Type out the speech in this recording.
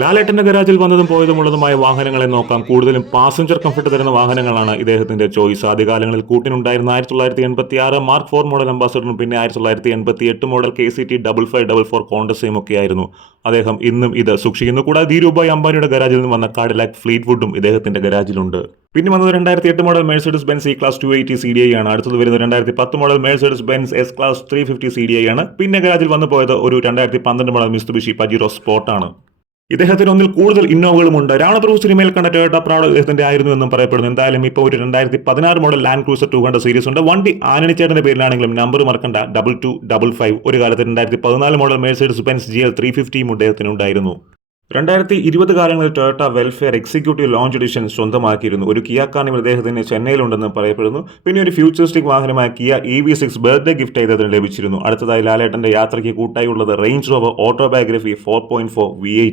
ലാലേട്ടന്റെ ഗരാജിൽ വന്നതും പോയതുമുള്ളതുമായ വാഹനങ്ങളെ നോക്കാം. കൂടുതലും പാസഞ്ചർ കംഫർട്ട് തരുന്ന വാഹനങ്ങളാണ് ഇദ്ദേഹത്തിന്റെ ചോയ്സ്. ആദ്യകാലങ്ങളിൽ കൂട്ടിനുണ്ടായിരുന്ന 1986 മാർക്ക് 4 മോഡൽ അംബാസഡറും പിന്നെ 1988 മോഡൽ KCT 5544 കോണ്ടസയും ഒക്കെയായിരുന്നു. അദ്ദേഹം ഇന്നും ഇത് സൂക്ഷിക്കുന്നു. കൂടാതെ ധീരുഭായ് അംബാനിയുടെ ഗരാജിൽ നിന്ന് വന്ന കാഡിലാക് ഫ്ലീറ്റ്വുഡും ഇദ്ദേഹത്തിന്റെ ഗരാജിലുണ്ട്. പിന്നെ വന്നത് 2008 model Mercedes Benz E-Class 280 CDI ആണ്. അടുത്തത് വരുന്നത് 2010 model Mercedes Benz S-Class 350 CDI ആണ്. പിന്നെ ഗരാജിൽ വന്നു പോയത് ഒരു 2012 മോഡൽ മിത്സുബിഷി പജീറോ സ്പോർട്ട് ആണ്. ഇദ്ദേഹത്തിന് ഒന്നിൽ കൂടുതൽ ഇന്നോവകളുമുണ്ട്. രാവണപ്രഭു സിനിമയിൽ കണ്ട ടൊയോട്ട പ്രാഡോ ഇദ്ദേഹത്തിന്റെ ആയിരുന്നു എന്നും പറയപ്പെടുന്നു. എന്തായാലും ഇപ്പോൾ ഒരു 2016 മോഡൽ ലാൻഡ് ക്രൂസർ 200 സീരീസ് ഉണ്ട്. വണ്ടി ആനണിച്ചേട്ടന്റെ പേരിലാണെങ്കിലും നമ്പർ മറക്കണ്ട 2255. ഒരു കാലത്ത് 2014 മോഡൽ മെഴ്സിഡസ് ബെൻസ് GL 350 ഇദ്ദേഹത്തിന് ഉണ്ടായിരുന്നു. 2020 കാലങ്ങളിൽ Toyota Vellfire executive lounge edition സ്വന്തമാക്കിയിരുന്നു. ഒരു കിയ കാർണിവൽ ഇദ്ദേഹത്തിന് ചെന്നൈയിലുണ്ടെന്ന് പറയപ്പെടുന്നു. പിന്നെ ഒരു ഫ്യൂച്ചറിസ്റ്റിക് വാഹനമായ കിയ EV6 ബർത്ത്ഡേ ഗിഫ്റ്റ് ഇദ്ദേഹത്തിന് ലഭിച്ചിരുന്നു. അടുത്തതായി ലാലേട്ടന്റെ യാത്രയ്ക്ക് കൂട്ടായി ഉള്ളത് റേഞ്ച് റോവർ ഓട്ടോബയോഗ്രഫി 4.4 V8.